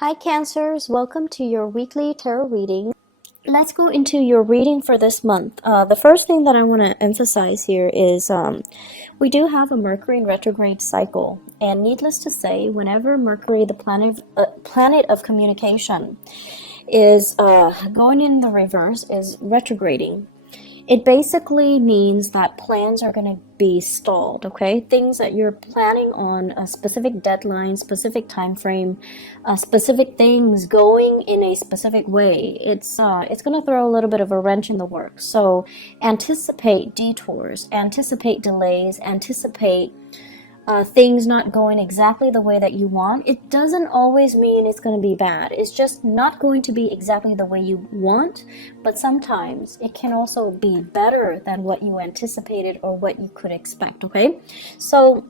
Hi Cancers, welcome to your weekly tarot reading. Let's go into your reading for this month. The first thing that I want to emphasize here is we do have a Mercury in retrograde cycle, and needless to say, whenever Mercury, the planet of communication, is going in the reverse, is retrograding, it basically means that plans are going to be stalled, okay? Things that you're planning on, a specific deadline, specific time frame, specific things going in a specific way. It's going to throw a little bit of a wrench in the works. So anticipate detours, anticipate delays, anticipate things not going exactly the way that you want. It doesn't always mean it's going to be bad. It's just not going to be exactly the way you want, but sometimes it can also be better than what you anticipated or what you could expect, okay? So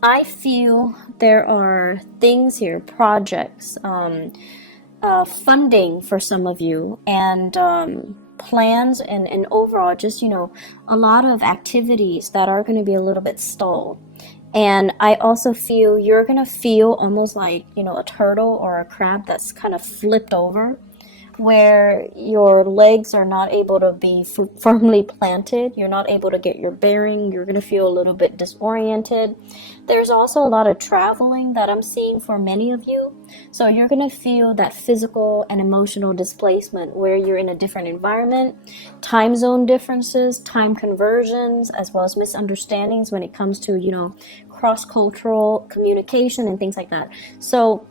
I feel there are things here, projects, funding for some of you, and plans and overall just, a lot of activities that are going to be a little bit stalled. And I also feel you're going to feel almost like, a turtle or a crab that's kind of flipped over, where your legs are not able to be firmly planted. You're not able to get your bearing. You're going to feel a little bit disoriented. There's also a lot of traveling that I'm seeing for many of you. So you're going to feel that physical and emotional displacement where you're in a different environment, time zone differences, time conversions, as well as misunderstandings when it comes to, cross-cultural communication and things like that. So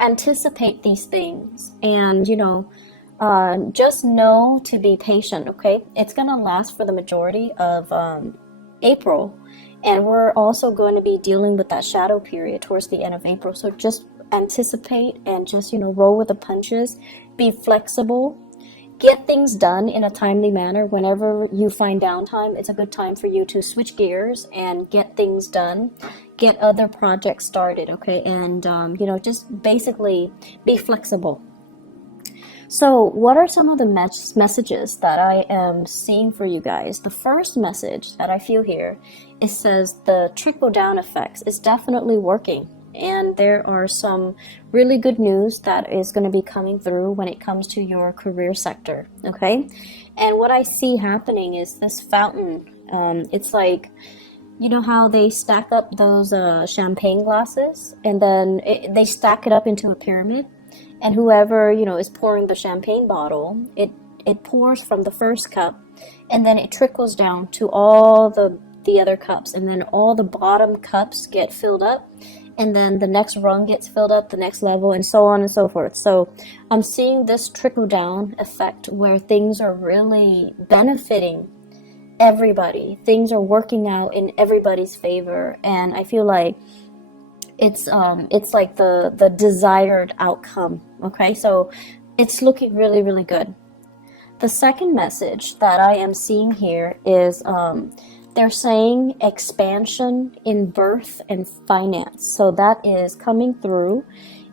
anticipate these things and just know to be patient, okay? It's gonna last for the majority of April, and we're also going to be dealing with that shadow period towards the end of April. So just anticipate and just roll with the punches, be flexible, get things done in a timely manner. Whenever you find downtime, it's a good time for you to switch gears and get things done, get other projects started, okay? And just basically be flexible. So what are some of the messages that I am seeing for you guys? The first message that I feel here, it says the trickle down effects is definitely working. And there are some really good news that is going to be coming through when it comes to your career sector, okay? And what I see happening is this fountain. It's like, how they stack up those champagne glasses, and then they stack it up into a pyramid. And whoever, is pouring the champagne bottle, it pours from the first cup, and then it trickles down to all the other cups, and then all the bottom cups get filled up, and then the next rung gets filled up, the next level, and so on and so forth. So I'm seeing this trickle down effect where things are really benefiting everybody. Things are working out in everybody's favor, and I feel like it's like the desired outcome, okay? So it's looking really, really good. The second message that I am seeing here is they're saying expansion in birth and finance. So that is coming through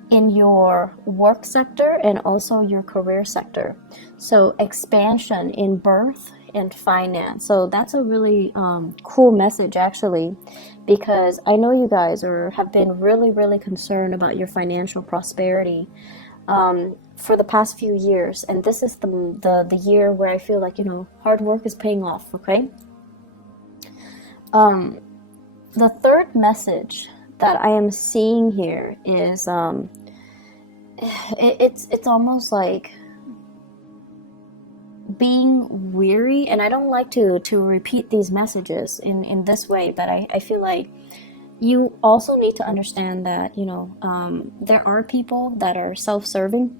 in your work sector and also your career sector. So expansion in birth and finance. So that's a really cool message, actually, because I know you guys have been really, really concerned about your financial prosperity for the past few years. And this is the year where I feel like, hard work is paying off, okay? The third message that I am seeing here is it's almost like being weary, and I don't like to repeat these messages in this way, but I feel like you also need to understand that there are people that are self-serving.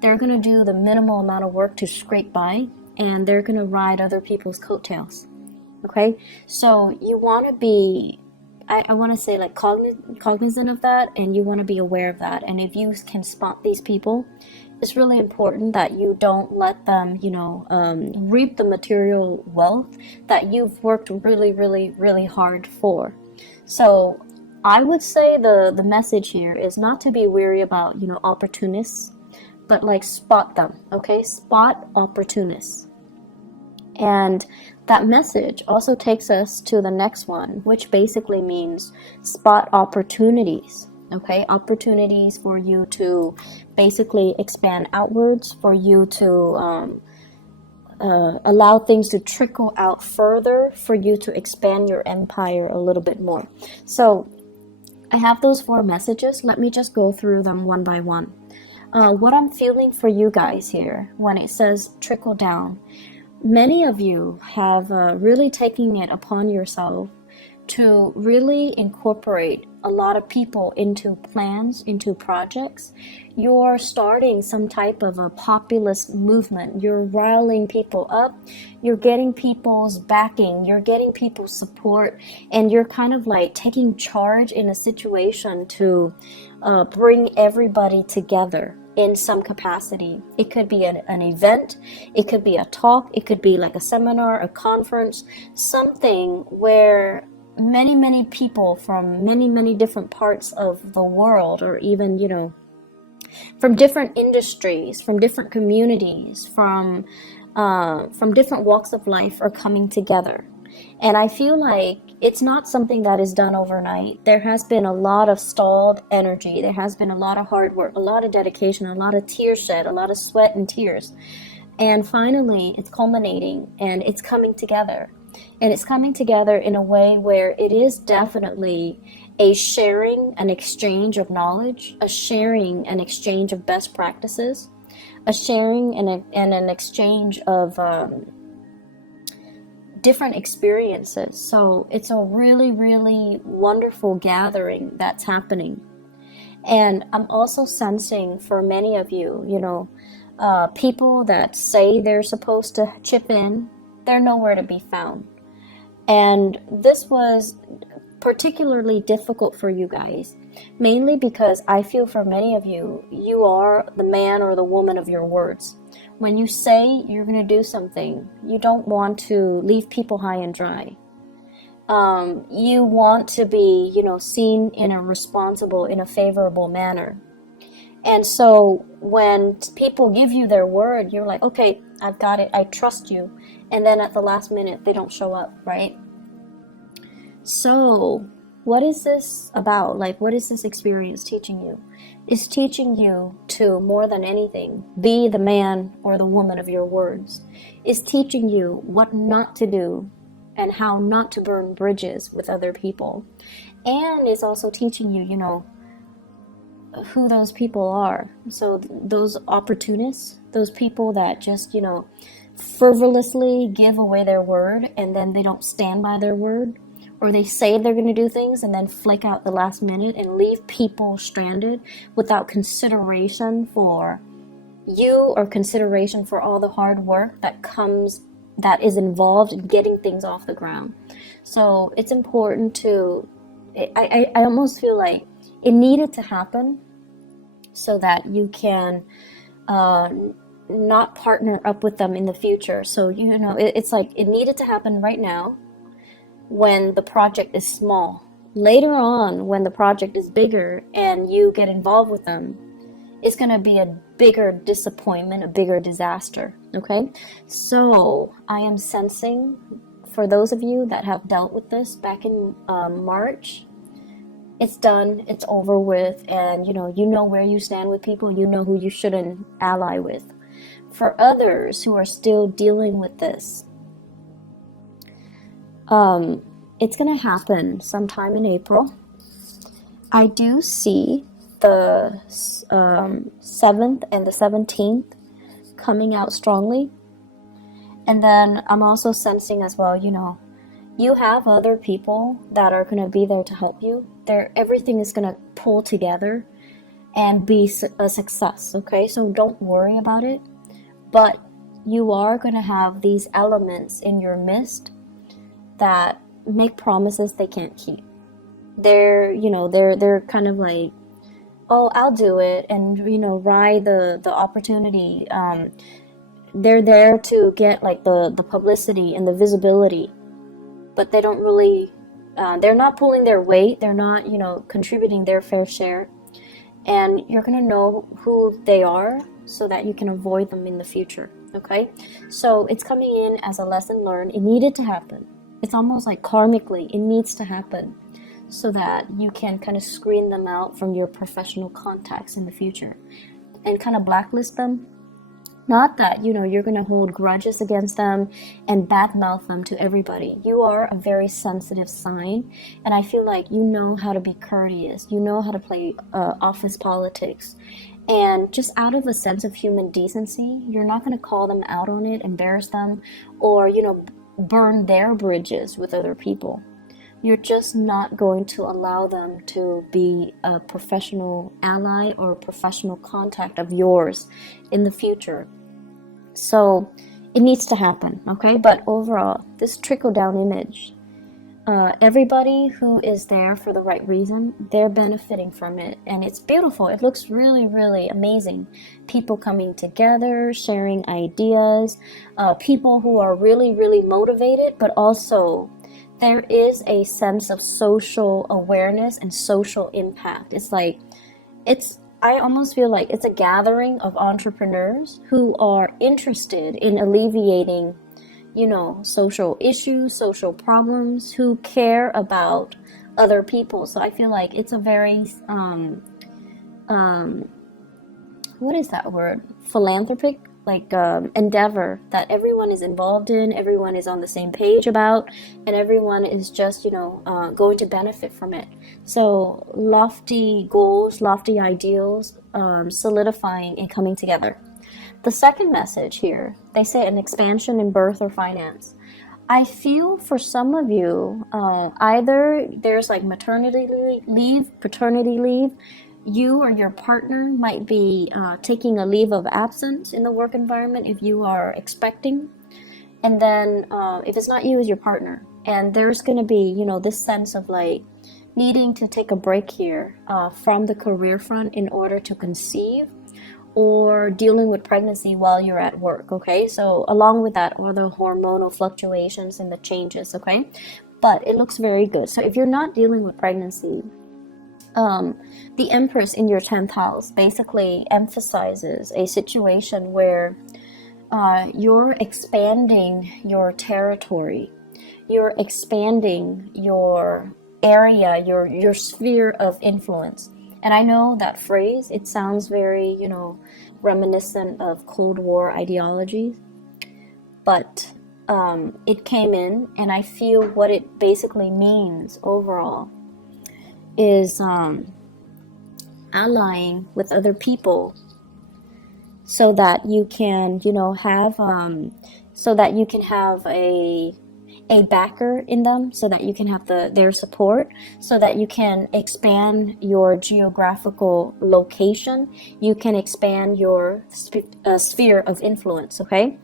They're going to do the minimal amount of work to scrape by, and they're going to ride other people's coattails. Okay, so you want to be, I want to say, like, cognizant of that, and you want to be aware of that. And if you can spot these people, it's really important that you don't let them, reap the material wealth that you've worked really, really, really hard for. So I would say the message here is not to be weary about, opportunists, but like spot them, okay? Spot opportunists. And that message also takes us to the next one, which basically means spot opportunities, Okay, opportunities for you to basically expand outwards, for you to allow things to trickle out further, for you to expand your empire a little bit more. So I have those 4 messages. Let me just go through them one by one. What I'm feeling for you guys here when it says trickle down, many of you have really taken it upon yourself to really incorporate a lot of people into plans, into projects. You're starting some type of a populist movement. You're riling people up. You're getting people's backing. You're getting people's support. And you're kind of like taking charge in a situation to bring everybody together in some capacity. It could be an event. It could be a talk. It could be like a seminar, a conference, something where many people from many different parts of the world, or even, you know, from different industries, from different communities, from different walks of life are coming together. And I feel like it's not something that is done overnight. There has been a lot of stalled energy. There has been a lot of hard work, a lot of dedication, a lot of tears shed, a lot of sweat and tears. And finally, it's culminating and it's coming together. And it's coming together in a way where it is definitely a sharing, an exchange of knowledge, a sharing, an exchange of best practices, a sharing and an exchange of different experiences. So it's a really wonderful gathering that's happening. And I'm also sensing for many of you, you know, people that say they're supposed to chip in, they're nowhere to be found. And this was particularly difficult for you guys, mainly because I feel for many of you, you are the man or the woman of your words. When you say you're going to do something, you don't want to leave people high and dry. You want to be, you know, seen in a responsible, in a favorable manner. And so when people give you their word, you're like, okay, I've got it, I trust you. And then at the last minute, they don't show up, right? So what is this about? Like, what is this experience teaching you? It's teaching you to, more than anything, be the man or the woman of your words. It's teaching you what not to do and how not to burn bridges with other people. And it's also teaching you, you know, who those people are. So those opportunists, those people that just, you know, frivolously give away their word and then they don't stand by their word, or they say they're going to do things and then flake out the last minute and leave people stranded without consideration for you or consideration for all the hard work that is involved in getting things off the ground. So it's important to, I almost feel like it needed to happen so that you can not partner up with them in the future. So, you know, it's like it needed to happen right now when the project is small. Later on, when the project is bigger and you get involved with them, it's going to be a bigger disappointment, a bigger disaster. Okay? So I am sensing, for those of you that have dealt with this back in March, it's done, it's over with, and you know where you stand with people, you know who you shouldn't ally with. For others who are still dealing with this, it's going to happen sometime in April. I do see the 7th and the 17th coming out strongly. And then I'm also sensing as well, you know, you have other people that are going to be there to help you. Everything is going to pull together and be a success, okay? So don't worry about it. But you are going to have these elements in your midst that make promises they can't keep. They're kind of like, oh, I'll do it, and, you know, ride the opportunity. They're there to get like the publicity and the visibility, but they don't really, they're not pulling their weight. They're not, you know, contributing their fair share. And you're going to know who they are so that you can avoid them in the future. Okay. So it's coming in as a lesson learned. It needed to happen. It's almost like karmically, it needs to happen so that you can kind of screen them out from your professional contacts in the future and kind of blacklist them. Not that, you're going to hold grudges against them and badmouth them to everybody. You are a very sensitive sign, and I feel like you know how to be courteous. You know how to play office politics. And just out of a sense of human decency, you're not going to call them out on it, embarrass them, or, burn their bridges with other people. You're just not going to allow them to be a professional ally or a professional contact of yours in the future. So it needs to happen, okay? But overall, this trickle-down image, everybody who is there for the right reason, they're benefiting from it. And it's beautiful. It looks really, really amazing. People coming together, sharing ideas, people who are really, really motivated, but also there is a sense of social awareness and social impact. I almost feel like it's a gathering of entrepreneurs who are interested in alleviating, social issues, social problems, who care about other people. So I feel like it's a very, what is that word? Philanthropic? Endeavor that everyone is involved in, everyone is on the same page about, and everyone is just, going to benefit from it. So lofty goals, lofty ideals, solidifying and coming together. The second message here, they say an expansion in birth or finance. I feel for some of you, either there's like maternity leave, paternity leave, you or your partner might be taking a leave of absence in the work environment if you are expecting. And then if it's not you, it's your partner. And there's going to be, this sense of like needing to take a break here from the career front in order to conceive, or dealing with pregnancy while you're at work, okay? So along with that are the hormonal fluctuations and the changes, okay? But it looks very good. So if you're not dealing with pregnancy, the Empress in your 10th house basically emphasizes a situation where you're expanding your territory, you're expanding your area, your sphere of influence. And I know that phrase, it sounds very, reminiscent of Cold War ideologies, but it came in, and I feel what it basically means overall is allying with other people so that you can, have a backer in them, so that you can have their support, so that you can expand your geographical location, you can expand your sphere of influence, okay?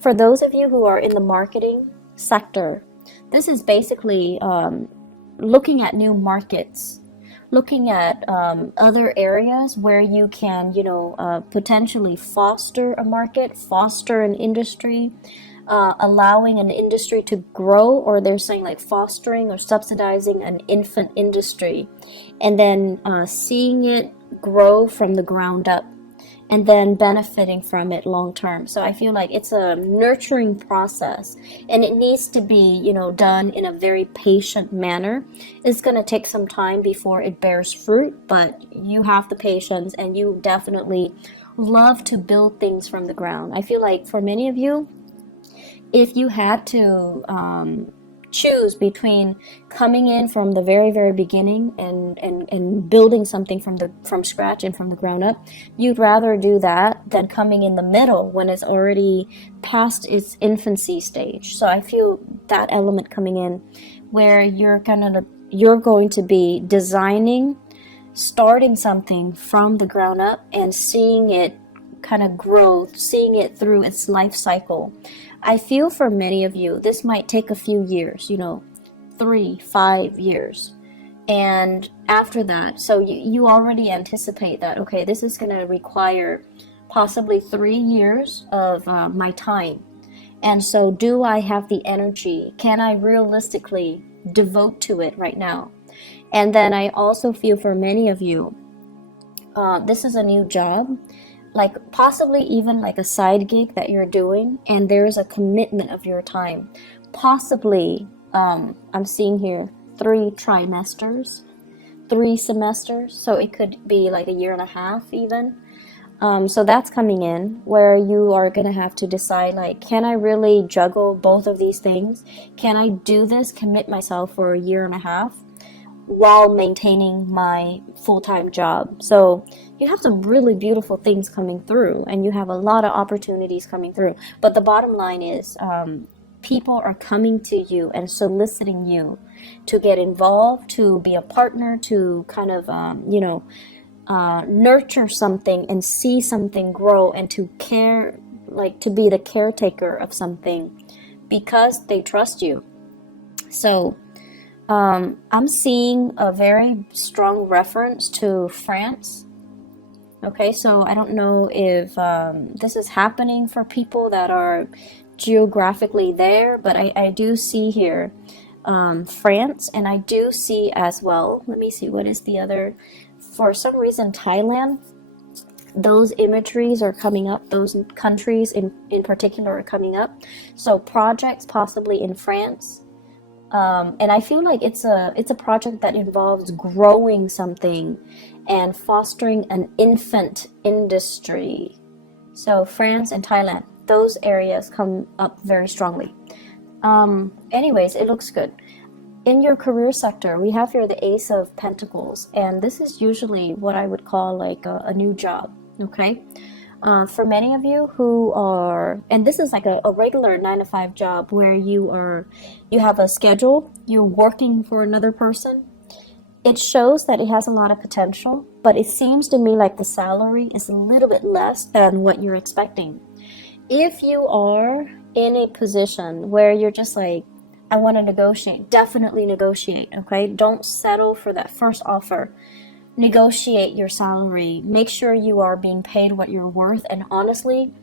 For those of you who are in the marketing sector, this is basically looking at new markets, looking at other areas where you can, potentially foster a market, foster an industry, allowing an industry to grow, or they're saying like fostering or subsidizing an infant industry, and then seeing it grow from the ground up, and then benefiting from it long term. So I feel like it's a nurturing process, and it needs to be, done in a very patient manner. It's going to take some time before it bears fruit, but you have the patience, and you definitely love to build things from the ground. I feel like for many of you, if you had to choose between coming in from the very, very beginning and building something from scratch and from the ground up, you'd rather do that than coming in the middle when it's already past its infancy stage. So I feel that element coming in, where you're going to be designing, starting something from the ground up and seeing it kind of grow, seeing it through its life cycle. I feel for many of you, this might take a few years, 3-5 years. And after that, so you already anticipate that, okay, this is going to require possibly 3 years of my time. And so do I have the energy? Can I realistically devote to it right now? And then I also feel for many of you, this is a new job, like possibly even like a side gig that you're doing, and there's a commitment of your time. Possibly, I'm seeing here 3 trimesters, 3 semesters, so it could be like a year and a half even. So that's coming in where you are going to have to decide, like, can I really juggle both of these things? Can I do this, commit myself for a year and a half while maintaining my full-time job? So you have some really beautiful things coming through, and you have a lot of opportunities coming through. But the bottom line is, people are coming to you and soliciting you to get involved, to be a partner, to kind of, nurture something and see something grow, and to care, like to be the caretaker of something because they trust you. So I'm seeing a very strong reference to France. Okay, so I don't know if this is happening for people that are geographically there, but I do see here France, and I do see as well, let me see, what is the other, for some reason Thailand, those imageries are coming up, those countries in particular are coming up. So projects possibly in France, and I feel like it's a project that involves growing something and fostering an infant industry. So France and Thailand, those areas come up very strongly. Anyways, it looks good. In your career sector, we have here the Ace of Pentacles, and this is usually what I would call like a new job, okay? For many of you who are, and this is like a regular 9-to-5 job where you have a schedule, you're working for another person. It shows that it has a lot of potential, but it seems to me like the salary is a little bit less than what you're expecting. If you are in a position where you're just like, I want to negotiate, definitely negotiate, okay? Don't settle for that first offer. Negotiate your salary. Make sure you are being paid what you're worth. And honestly,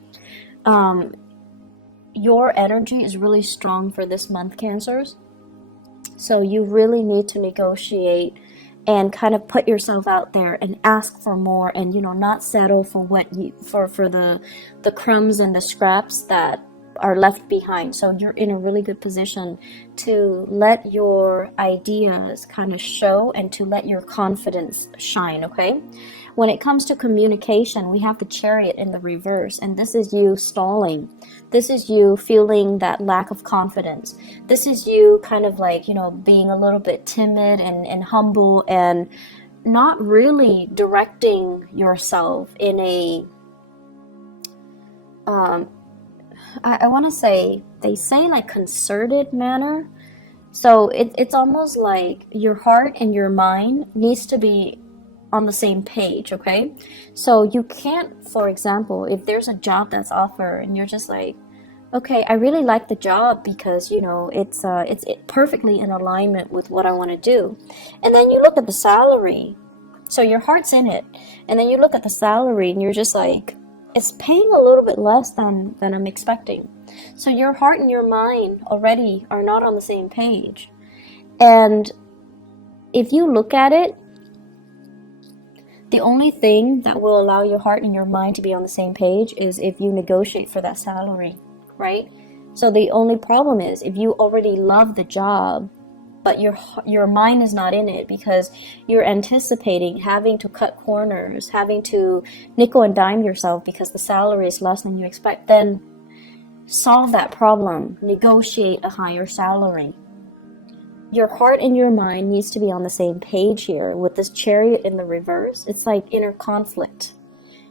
your energy is really strong for this month, Cancers. So you really need to negotiate and kind of put yourself out there and ask for more, and not settle for what for the crumbs and the scraps that are left behind. So you're in a really good position to let your ideas kind of show and to let your confidence shine, okay? When it comes to communication, we have the Chariot in the reverse, and this is you stalling. This is you feeling that lack of confidence. This is you kind of like, being a little bit timid and humble and not really directing yourself in a I want to say, they say like concerted manner. So it's almost like your heart and your mind needs to be on the same page, okay? So you can't, for example, if there's a job that's offered and you're just like, okay, I really like the job because it's perfectly in alignment with what I want to do, and then you look at the salary, so your heart's in it, and then you look at the salary and you're just like, it's paying a little bit less than I'm expecting. So your heart and your mind already are not on the same page. And if you look at it, the only thing that will allow your heart and your mind to be on the same page is if you negotiate for that salary, right? So the only problem is if you already love the job, but your mind is not in it because you're anticipating having to cut corners, having to nickel and dime yourself because the salary is less than you expect, then solve that problem. Negotiate a higher salary. Your heart and your mind needs to be on the same page here. With this Chariot in the reverse, it's like inner conflict.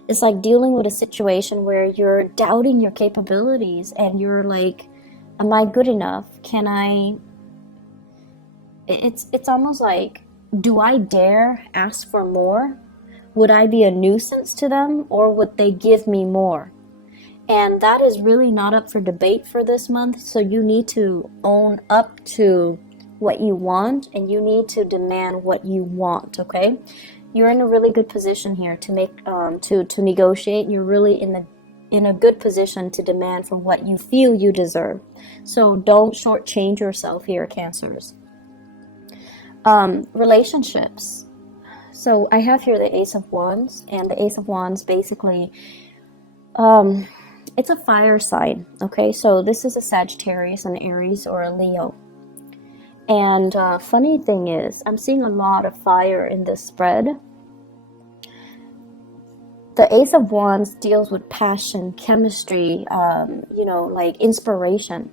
It's like dealing with a situation where you're doubting your capabilities and you're like, am I good enough? Can I... It's almost like, do I dare ask for more? Would I be a nuisance to them, or would they give me more? And that is really not up for debate for this month. So you need to own up to what you want, and you need to demand what you want, okay? You're in a really good position here to make to negotiate. You're really in a good position to demand for what you feel you deserve. So don't shortchange yourself here, Cancers. Relationships. So I have here the Ace of Wands, and the Ace of Wands basically, it's a fire sign, okay? So this is a Sagittarius, an Aries, or a Leo. And funny thing is, I'm seeing a lot of fire in this spread. The Ace of Wands deals with passion, chemistry, like inspiration.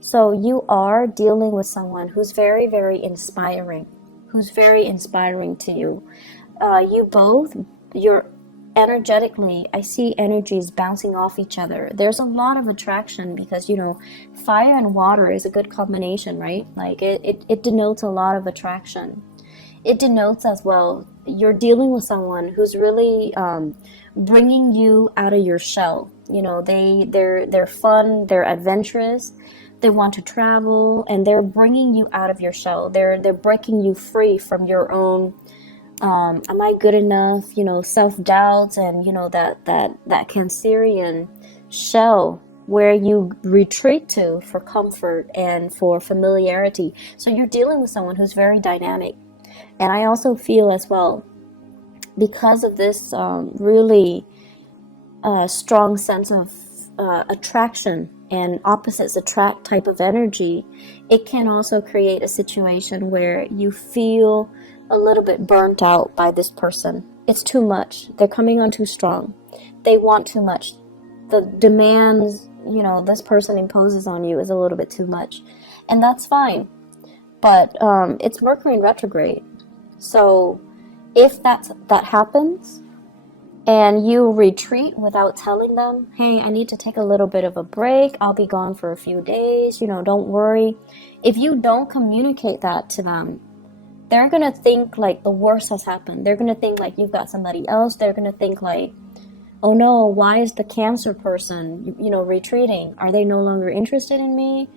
So you are dealing with someone who's very, very inspiring, to you. You're energetically, I see energies bouncing off each other. There's a lot of attraction because, fire and water is a good combination, right? Like it denotes a lot of attraction. It denotes as well, you're dealing with someone who's really bringing you out of your shell. They're fun, they're adventurous, they want to travel, and they're bringing you out of your shell. They're breaking you free from your own am I good enough, self-doubts, and that Cancerian shell where you retreat to for comfort and for familiarity. So you're dealing with someone who's very dynamic. And I also feel as well, because of this really strong sense of attraction and opposites attract type of energy, it can also create a situation where you feel a little bit burnt out by this person. It's too much. They're coming on too strong. They want too much. The demands, this person imposes on you is a little bit too much. And that's fine. But it's Mercury in retrograde. So if that happens and you retreat without telling them, hey, I need to take a little bit of a break, I'll be gone for a few days, don't worry. If you don't communicate that to them, they're going to think like the worst has happened. They're going to think like you've got somebody else. They're going to think like, oh no, why is the Cancer person, retreating? Are they no longer interested in me?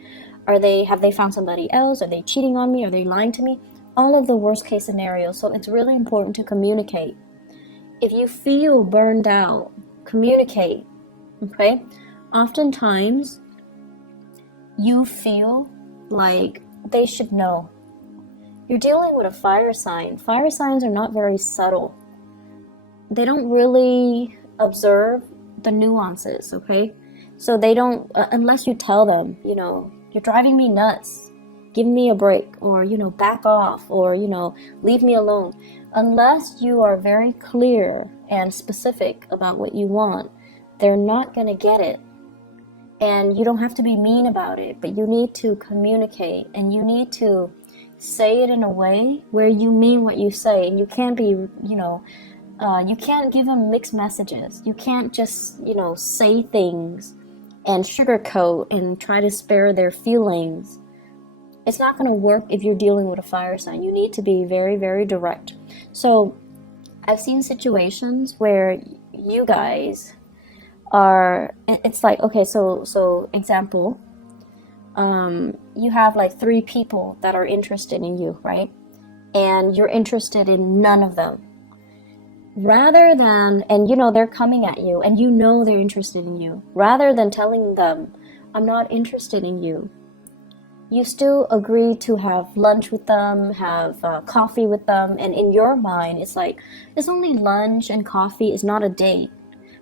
Have they found somebody else? Are they cheating on me? Are they lying to me? All of the worst case scenarios. So it's really important to communicate. If you feel burned out, communicate, okay? Oftentimes, you feel like they should know. You're dealing with a fire sign. Fire signs are not very subtle. They don't really observe the nuances, okay? So they don't, unless you tell them, you're driving me nuts, give me a break, or, back off, or, leave me alone. Unless you are very clear and specific about what you want, they're not going to get it. And you don't have to be mean about it, but you need to communicate, and you need to say it in a way where you mean what you say. And you can't be, you can't give them mixed messages. You can't just, say things and sugarcoat and try to spare their feelings. It's not going to work if you're dealing with a fire sign. You need to be very, very direct. So I've seen situations where you guys are, it's like, okay, so example, you have like 3 people that are interested in you, right? And you're interested in none of them. Rather than, and they're coming at you and they're interested in you, rather than telling them, I'm not interested in you, you still agree to have lunch with them, have coffee with them. And in your mind, it's like, it's only lunch and coffee, it's not a date.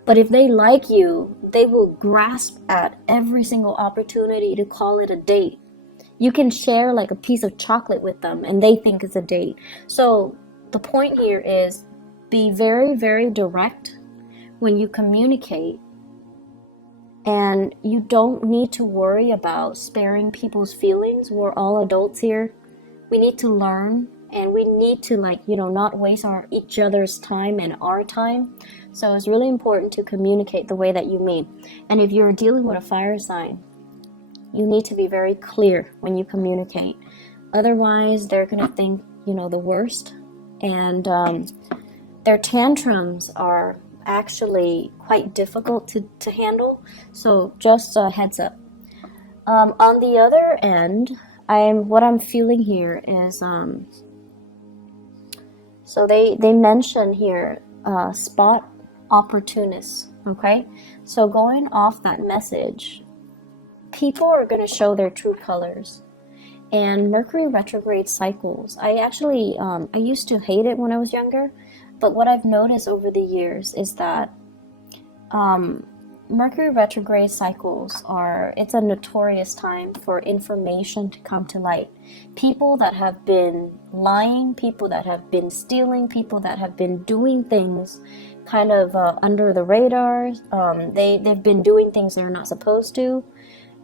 But if they like you, they will grasp at every single opportunity to call it a date. You can share like a piece of chocolate with them and they think it's a date. So the point here is, be very, very direct when you communicate. And you don't need to worry about sparing people's feelings. We're all adults here. We need to learn, and we need to not waste each other's time and our time. So it's really important to communicate the way that you mean. And if you're dealing with a fire sign, you need to be very clear when you communicate. Otherwise, they're going to think, the worst. And their tantrums are actually quite difficult to handle. So just a heads up. On the other end, what I'm feeling here is, so they mention here, spot opportunists, okay? So going off that message, people are going to show their true colors. And Mercury retrograde cycles, I actually, I used to hate it when I was younger, but what I've noticed over the years is that Mercury retrograde cycles it's a notorious time for information to come to light. People that have been lying, people that have been stealing, people that have been doing things kind of under the radar, they've been doing things they're not supposed to.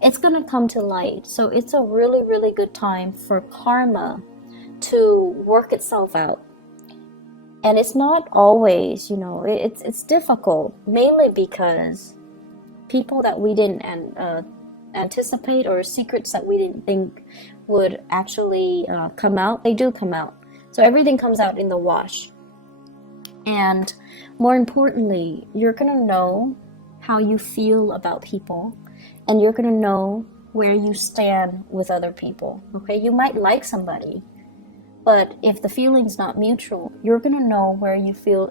It's going to come to light. So it's a really, really good time for karma to work itself out. And it's not always, it's difficult, mainly because people that we didn't anticipate, or secrets that we didn't think would actually come out, they do come out. So everything comes out in the wash. And more importantly, you're going to know how you feel about people, and you're going to know where you stand with other people. Okay, you might like somebody, but if the feeling's not mutual, you're going to know where you feel,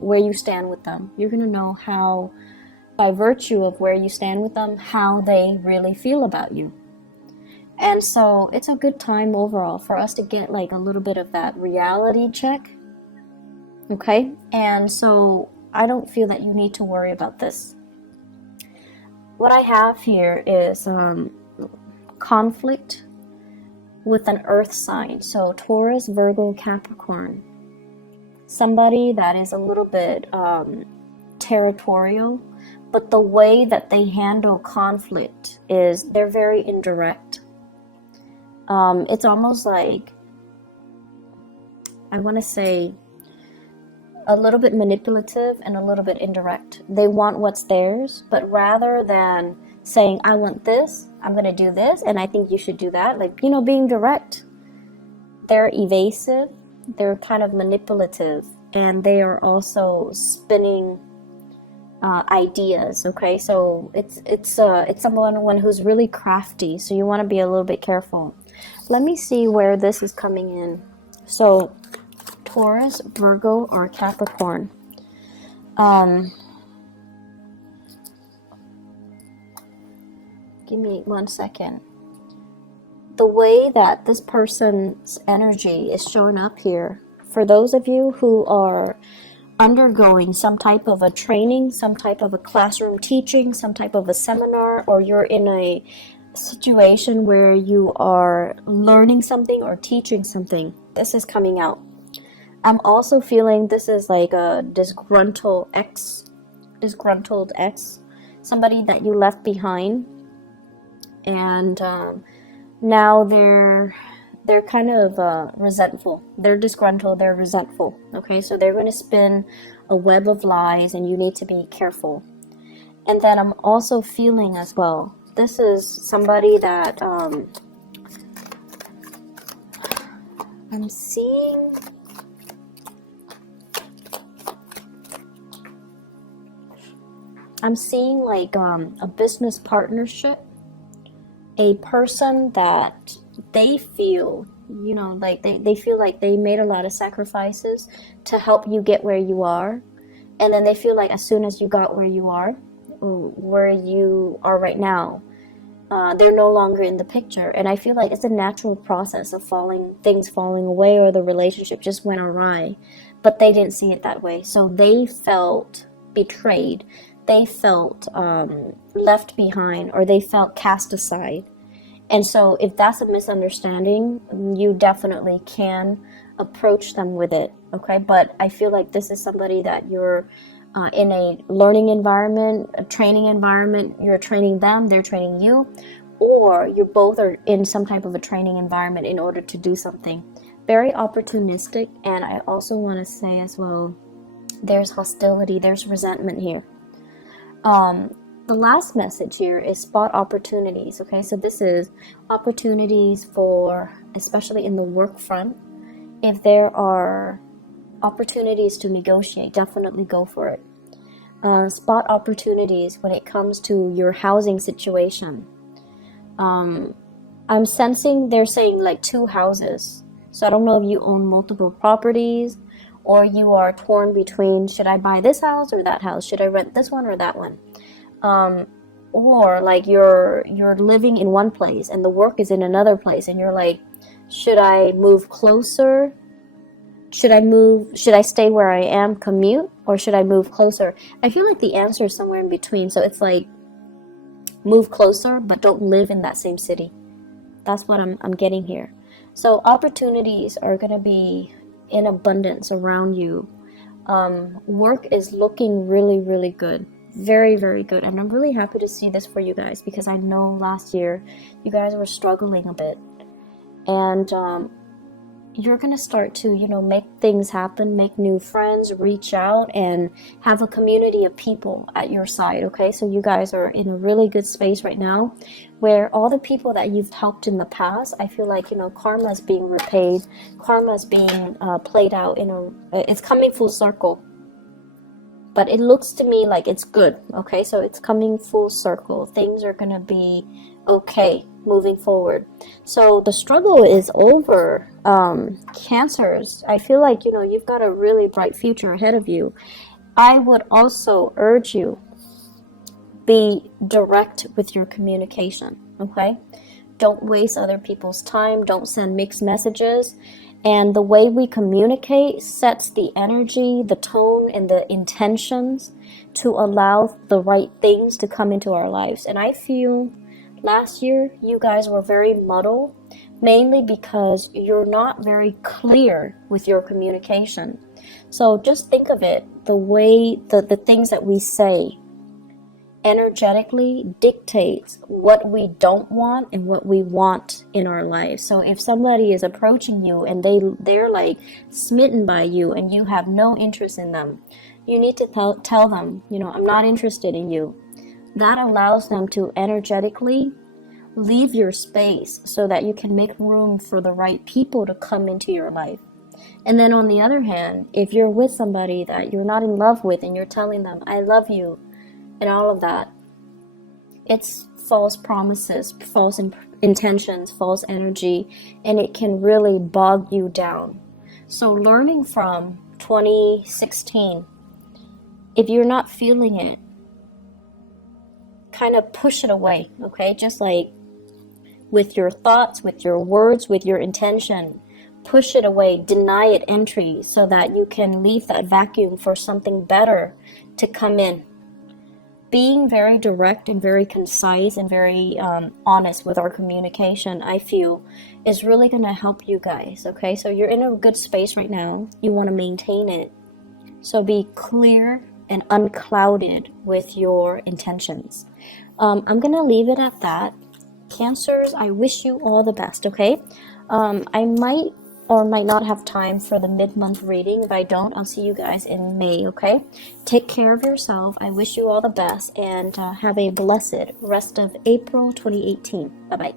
where you stand with them. You're going to know how, by virtue of where you stand with them, how they really feel about you. And so it's a good time overall for us to get like a little bit of that reality check. Okay? And so I don't feel that you need to worry about this. What I have here is conflict with an earth sign. So Taurus, Virgo, Capricorn. Somebody that is a little bit territorial, but the way that they handle conflict is they're very indirect. It's almost like, I want to say, a little bit manipulative and a little bit indirect. They want what's theirs, but rather than saying, I want this, I'm going to do this, and I think you should do that, like, being direct, they're evasive, they're kind of manipulative, and they are also spinning ideas. Okay, so it's someone who's really crafty, so you want to be a little bit careful. Let me see where this is coming in. So Taurus, Virgo, or Capricorn. Give me 1 second. The way that this person's energy is showing up here, for those of you who are undergoing some type of a training, some type of a classroom teaching, some type of a seminar, or you're in a situation where you are learning something or teaching something, this is coming out. I'm also feeling this is like a disgruntled ex, somebody that you left behind, and now they're kind of resentful. They're disgruntled, they're resentful. Okay, so they're going to spin a web of lies, and you need to be careful. And then I'm also feeling as well, this is somebody that I'm seeing. I'm seeing like a business partnership, a person that they feel, like they feel like they made a lot of sacrifices to help you get where you are. And then they feel like as soon as you got where you are right now, they're no longer in the picture. And I feel like it's a natural process of things falling away, or the relationship just went awry, but they didn't see it that way. So they felt betrayed. They felt left behind, or they felt cast aside. And so if that's a misunderstanding, you definitely can approach them with it, okay? But I feel like this is somebody that you're in a learning environment, a training environment, you're training them, they're training you, or you both are in some type of a training environment in order to do something. Very opportunistic. And I also want to say as well, there's hostility, there's resentment here. The last message here is spot opportunities. Okay, so this is opportunities for, especially in the work front. If there are opportunities to negotiate, definitely go for it. Spot opportunities when it comes to your housing situation. I'm sensing they're saying like 2 houses. So I don't know if you own multiple properties, or you are torn between, should I buy this house or that house? Should I rent this one or that one? Or like you're living in one place and the work is in another place, and you're like, should I move closer Should I move? Should I stay where I am, commute, or should I move closer? I feel like the answer is somewhere in between. So it's like move closer, but don't live in that same city. That's what I'm getting here. So opportunities are going to be in abundance around you. Work is looking really, really good. Very, very good. And I'm really happy to see this for you guys, because I know last year you guys were struggling a bit. And you're going to start to, make things happen, make new friends, reach out, and have a community of people at your side, okay? So you guys are in a really good space right now, where all the people that you've helped in the past, I feel like, karma is being repaid, karma is being played out it's coming full circle. But it looks to me like it's good, okay? So it's coming full circle. Things are going to be okay moving forward. So the struggle is over. Cancers, I feel like, you've got a really bright future ahead of you. I would also urge you, be direct with your communication, okay? Don't waste other people's time. Don't send mixed messages. And the way we communicate sets the energy, the tone, and the intentions to allow the right things to come into our lives. And I feel last year you guys were very muddled, mainly because you're not very clear with your communication. So just think of it, the way the things that we say energetically dictates what we don't want and what we want in our lives. So if somebody is approaching you and they're like smitten by you and you have no interest in them, you need to tell them, I'm not interested in you. That allows them to energetically leave your space so that you can make room for the right people to come into your life. And then on the other hand, if you're with somebody that you're not in love with and you're telling them, I love you, and all of that, it's false promises, false intentions, false energy, and it can really bog you down. So learning from 2016, if you're not feeling it, kind of push it away, okay? Just like with your thoughts, with your words, with your intention, push it away, deny it entry so that you can leave that vacuum for something better to come in. Being very direct and very concise and very honest with our communication, I feel, is really going to help you guys, okay? So you're in a good space right now. You want to maintain it. So be clear and unclouded with your intentions. I'm going to leave it at that. Cancers, I wish you all the best, okay? I might or might not have time for the mid-month reading. If I don't, I'll see you guys in May, okay? Take care of yourself. I wish you all the best, and have a blessed rest of April 2018. Bye-bye.